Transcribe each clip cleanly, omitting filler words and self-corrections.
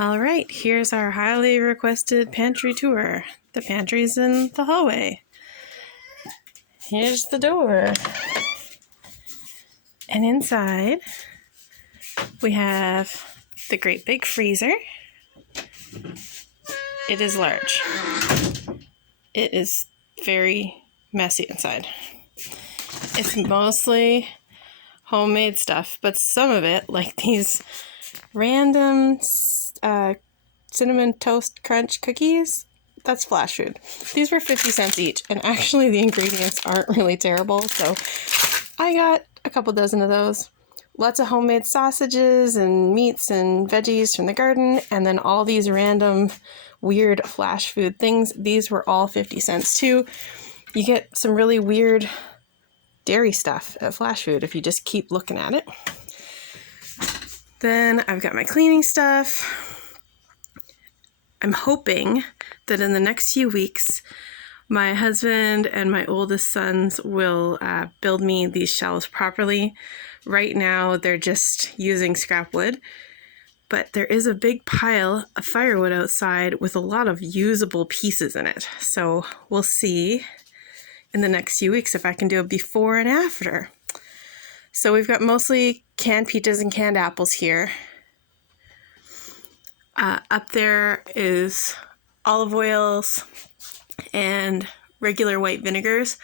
All right, here's our highly requested pantry tour. The pantry's in the hallway. Here's the door. And inside, we have the great big freezer. It is large. It is very messy inside. It's mostly homemade stuff, but some of it, like these random cinnamon toast crunch cookies, that's flash food. These were 50 cents each, and actually the ingredients aren't really terrible, so I got a couple dozen of those. Lots of homemade sausages and meats and veggies from the garden, and then all these random weird flash food things. These were all 50 cents too. You get some really weird dairy stuff at flash food if you just keep looking at it. Then I've got my cleaning stuff. I'm hoping that in the next few weeks, my husband and my oldest sons will build me these shelves properly. Right now, they're just using scrap wood, but there is a big pile of firewood outside with a lot of usable pieces in it. So we'll see in the next few weeks if I can do a before and after. So we've got mostly canned peaches and canned apples here. Up there is olive oils and regular white vinegars.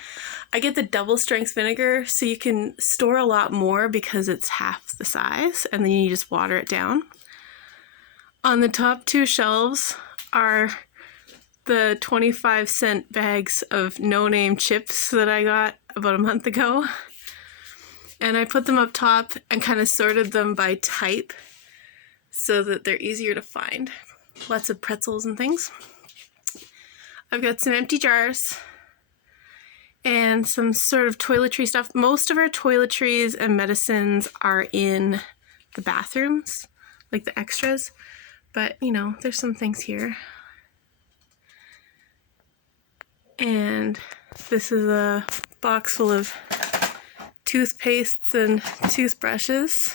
I get the double strength vinegar so you can store a lot more because it's half the size, and then you just water it down. On the top two shelves are the 25-cent bags of no-name chips that I got about a month ago. And I put them up top and kind of sorted them by type so that they're easier to find. Lots of pretzels and things. I've got some empty jars and some sort of toiletry stuff. Most of our toiletries and medicines are in the bathrooms, like the extras. But, you know, there's some things here. And this is a box full of toothpastes and toothbrushes.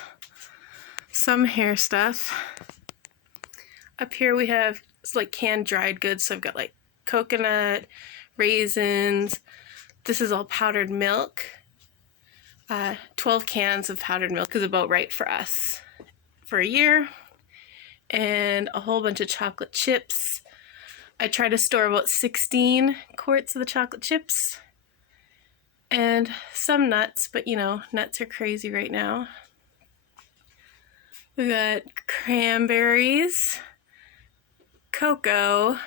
Some hair stuff. Up here we have, it's like canned dried goods. So I've got like coconut, raisins. This is all powdered milk. 12 cans of powdered milk is about right for us for a year. And a whole bunch of chocolate chips. I try to store about 16 quarts of the chocolate chips. And some nuts, but you know, nuts are crazy right now. We got cranberries, cocoa,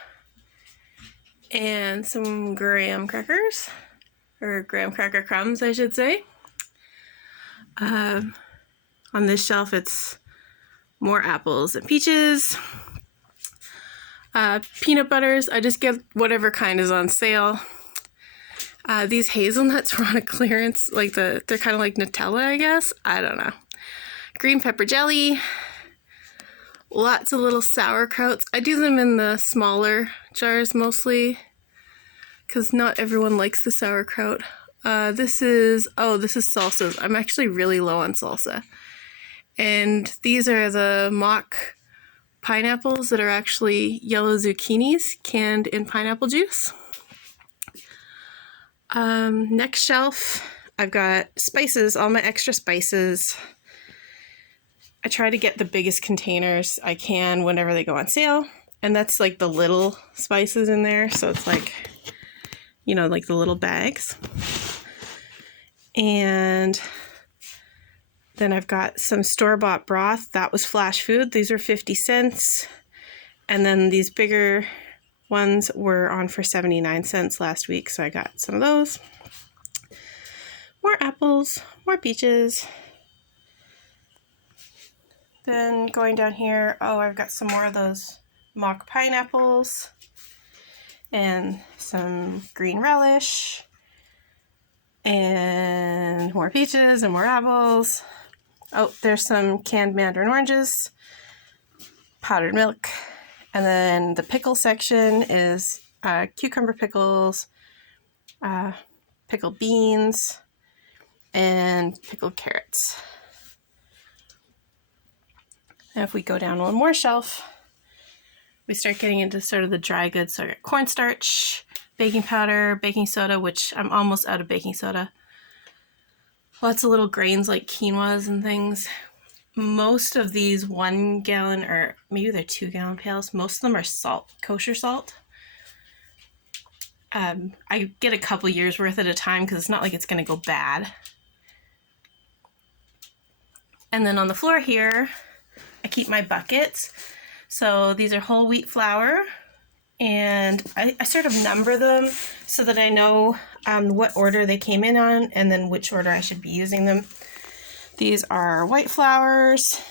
and some graham crackers, or graham cracker crumbs, I should say. On this shelf, it's more apples and peaches. Peanut butters, I just get whatever kind is on sale. These hazelnuts were on a clearance, like they're kind of like Nutella, I guess. I don't know. Green pepper jelly. Lots of little sauerkrauts. I do them in the smaller jars mostly, because not everyone likes the sauerkraut. This is salsas. I'm actually really low on salsa. And these are the mock pineapples that are actually yellow zucchinis canned in pineapple juice. Next shelf, I've got spices, all my extra spices. I try to get the biggest containers I can whenever they go on sale. And that's like the little spices in there. So it's like, you know, like the little bags. And then I've got some store-bought broth. That was flash food. These are 50 cents. And then these bigger ones were on for 79 cents last week, so I got some of those. More apples, more peaches. Then going down here, I've got some more of those mock pineapples and some green relish and more peaches and more apples. Oh, there's some canned mandarin oranges, powdered milk, and then the pickle section is cucumber pickles, pickled beans, and pickled carrots. And if we go down one more shelf, we start getting into sort of the dry goods. So I got cornstarch, baking powder, baking soda, which I'm almost out of baking soda. Lots of little grains like quinoas and things. Most of these 1 gallon, or maybe they're 2 gallon pails, most of them are salt, kosher salt. I get a couple years worth at a time because it's not like it's going to go bad. And then on the floor here, I keep my buckets. So these are whole wheat flour, and I sort of number them so that I know what order they came in on and then which order I should be using them. These are white flours,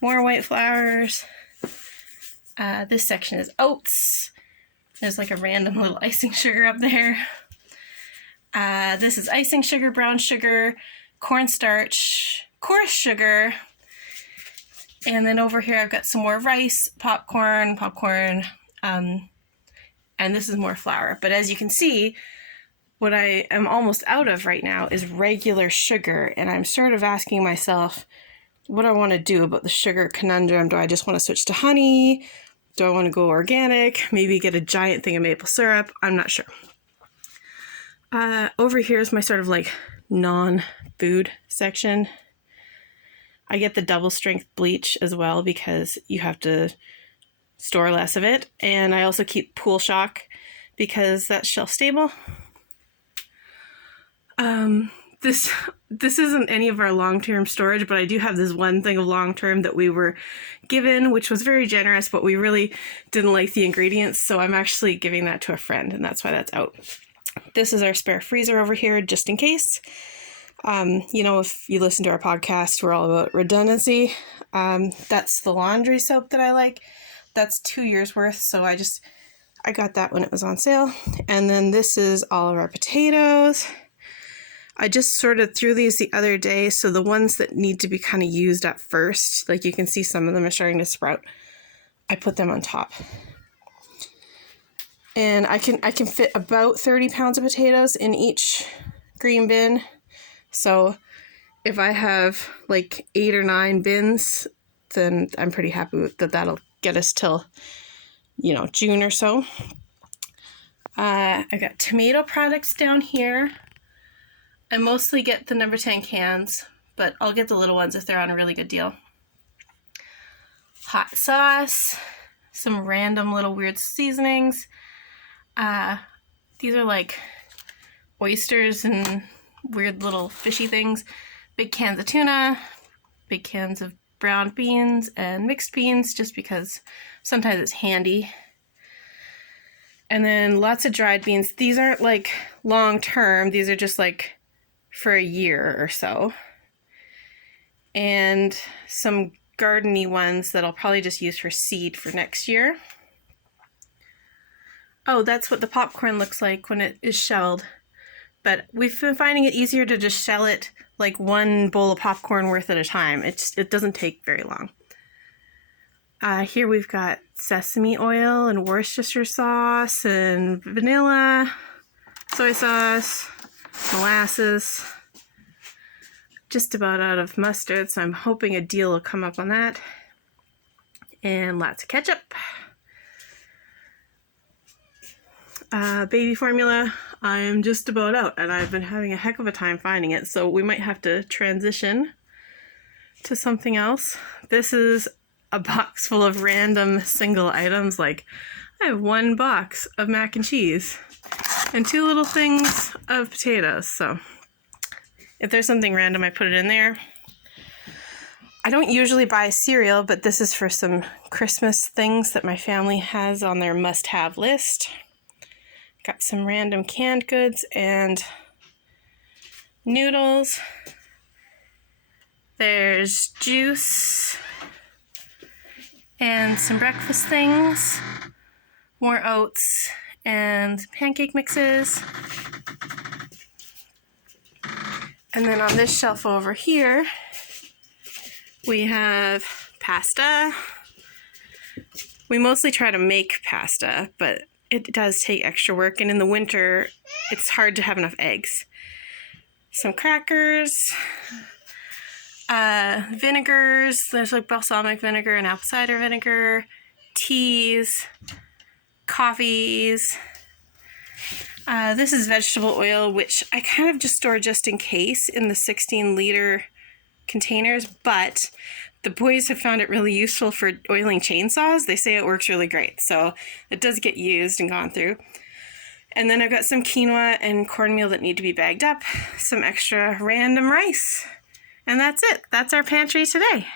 more white flours. This section is oats. There's like a random little icing sugar up there. This is icing sugar, brown sugar, cornstarch, coarse sugar. And then over here I've got some more rice, popcorn, and this is more flour. But as you can see, what I am almost out of right now is regular sugar, and I'm sort of asking myself what I want to do about the sugar conundrum. Do I just want to switch to honey? Do I want to go organic? Maybe get a giant thing of maple syrup? I'm not sure. Over here is my sort of like non-food section. I get the double strength bleach as well because you have to store less of it. And I also keep Pool Shock because that's shelf stable. This isn't any of our long-term storage, but I do have this one thing of long-term that we were given, which was very generous, but we really didn't like the ingredients, so I'm actually giving that to a friend, and that's why that's out. This is our spare freezer over here, just in case. You know, if you listen to our podcast, we're all about redundancy. That's the laundry soap that I like. That's 2 years worth, so I got that when it was on sale. And then this is all of our potatoes. I just sorted through these the other day, so the ones that need to be kind of used at first, like you can see some of them are starting to sprout, I put them on top. And I can fit about 30 pounds of potatoes in each green bin. So if I have like 8 or 9 bins, then I'm pretty happy with that. That'll get us till, June or so. I got tomato products down here. I mostly get the number 10 cans, but I'll get the little ones if they're on a really good deal. Hot sauce, some random little weird seasonings. These are like oysters and weird little fishy things. Big cans of tuna, big cans of brown beans and mixed beans, just because sometimes it's handy. And then lots of dried beans. These aren't like long term, these are just like for a year or so. And some gardeny ones that I'll probably just use for seed for next year. Oh, that's what the popcorn looks like when it is shelled. But we've been finding it easier to just shell it like one bowl of popcorn worth at a time. It doesn't take very long. Here we've got sesame oil and Worcestershire sauce and vanilla, soy sauce, molasses. Just about out of mustard, so I'm hoping a deal will come up on that. And lots of ketchup. Baby formula, I'm just about out, and I've been having a heck of a time finding it, so we might have to transition to something else. This is a box full of random single items, like I have 1 box of mac and cheese and 2 little things of potatoes, so if there's something random, I put it in there. I don't usually buy cereal, but this is for some Christmas things that my family has on their must-have list. Got some random canned goods and noodles. There's juice and some breakfast things. More oats and pancake mixes. And then on this shelf over here, we have pasta. We mostly try to make pasta, but it does take extra work, and in the winter, it's hard to have enough eggs. Some crackers, vinegars. There's like balsamic vinegar and apple cider vinegar, teas, coffees. This is vegetable oil, which I kind of just store just in case in the 16-liter containers, but the boys have found it really useful for oiling chainsaws. They say it works really great, so it does get used and gone through. And then I've got some quinoa and cornmeal that need to be bagged up, some extra random rice, and that's it. That's our pantry today.